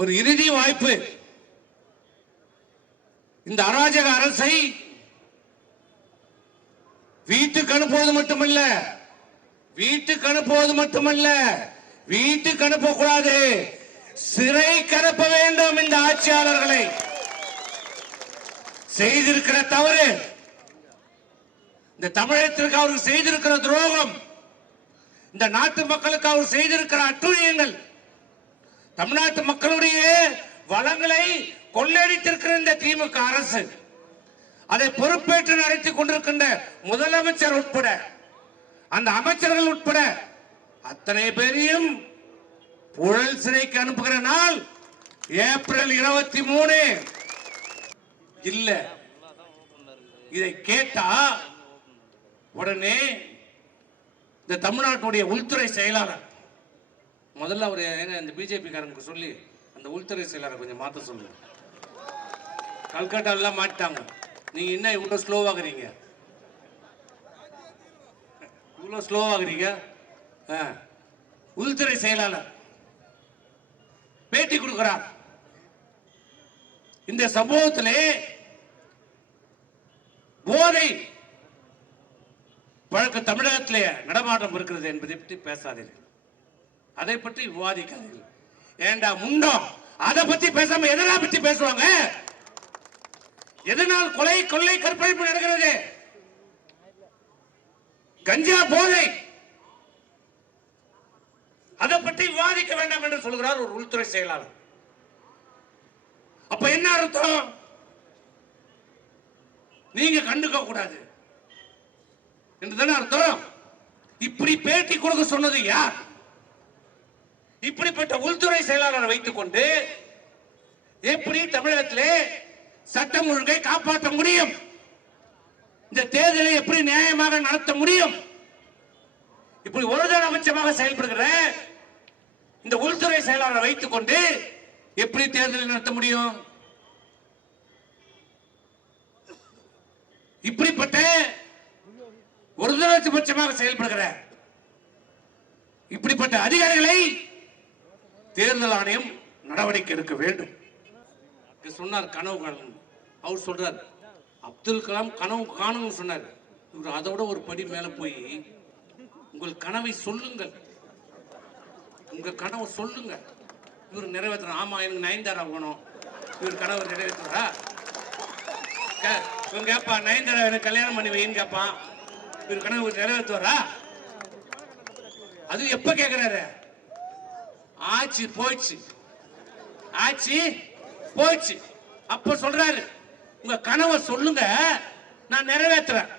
ஒரு இறுதி வாய்ப்பு. இந்த அராஜக அரசை வீட்டுக்கு அனுப்புவது மட்டுமல்ல, வீட்டுக்கு அனுப்பக்கூடாது, சிறைக்கு அனுப்ப வேண்டும். இந்த ஆட்சியாளர்களை செய்திருக்கிற தவறு, இந்த தமிழகத்திற்கு அவர்கள் செய்திருக்கிற துரோகம், இந்த நாட்டு மக்களுக்கு அவர் செய்திருக்கிற அட்டுழியங்கள், தமிழ்நாட்டு மக்களுடைய வளங்களை கொள்ளையடித்திருக்கிற இந்த திமுக அரசு, அதை பொறுப்பேற்று நடத்தி கொண்டிருக்கின்ற முதலமைச்சர் உட்பட, அந்த அமைச்சர்கள் உட்பட அத்தனை பேரையும் புழல் சிறைக்கு அனுப்புகிற நாள் ஏப்ரல் 23. இல்ல இதை கேட்டா உடனே இந்த தமிழ்நாட்டுடைய உள்துறை செயலாளர், முதல்ல அவர் இந்த பிஜேபி காரனுக்கு சொல்லி அந்த உள்துறை செயலாளர் கொஞ்சம் மாற்ற சொல்லுங்க. கல்கட்டா எல்லாம் மாட்டாங்க, நீங்க என்ன இவ்வளவு ஸ்லோவாகிறீங்க, உள்துறை செயலாளர் பேட்டி கொடுக்கிறார். இந்த சம்பவத்திலே போதை பழக்க தமிழகத்திலே நடமாட்டம் இருக்கிறது என்பதை பற்றி பேசாதீர்கள், அதை பற்றி விவாதிக்காதீர்கள். ஏண்டா முன்னோம் அதை பத்தி பேசாம எதெல்லாம் பத்தி பேசுவாங்க? எதனால் கொலை கொள்ளை கற்பழிப்பு நடக்கிறது? கஞ்சா போதை, அதை பற்றி விவாதிக்க வேண்டாம் என்று சொல்கிறார் ஒரு உள்துறை செயலாளர். அப்ப என்ன அர்த்தம்? நீங்க கண்டுக்க கூடாது என்றுதானே அர்த்தம். இப்படி பேட்டி கொடுக்க சொன்னது யார்? இப்படிப்பட்ட உள்துறை செயலாளரை வைத்துக் கொண்டு எப்படி தமிழகத்திலே சட்டம் ஒழுங்கை காப்பாற்ற முடியும்? இந்த தேர்தலை எப்படி நியாயமாக நடத்த முடியும்? இப்படி ஒருதலைபட்சமாக செயல்படுகிற இந்த உள்துறை செயலாளரை வைத்துக் கொண்டு எப்படி தேர்தலை நடத்த முடியும்? இப்படிப்பட்ட ஒருதலைபட்சமாக செயல்படுகிற இப்படிப்பட்ட அதிகாரிகளை தேர்தல் ஆணையம் நடவடிக்கை எடுக்க வேண்டும். சொன்னார் கனவு காணும், அவர் சொல்றார் அப்துல் கலாம் கனவு காணும் சொன்னார். இவர் அதோட ஒரு படி மேல போய் உங்கள் கனவை சொல்லுங்கள், உங்க கனவை சொல்லுங்க, இவர் நிறைவேற்ற. ஆமா எனக்கு நயன்தாரா வேணும், இவர் கனவை நிறைவேற்றுறா? இவன் கேட்பான் நயன்தாரா எனக்கு கல்யாணம் பண்ணி வைன்னு கேட்பான், இவர் கனவு நிறைவேற்றுவாரா? அது எப்ப கேட்கிறாரு? ஆட்சி போயிடுச்சு, அப்ப சொல்றாரு உங்க கனவை சொல்லுங்க, நான் நிறைவேற்றுறேன்.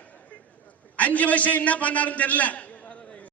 5 வருஷம் என்ன பண்ணாருன்னு தெரியல.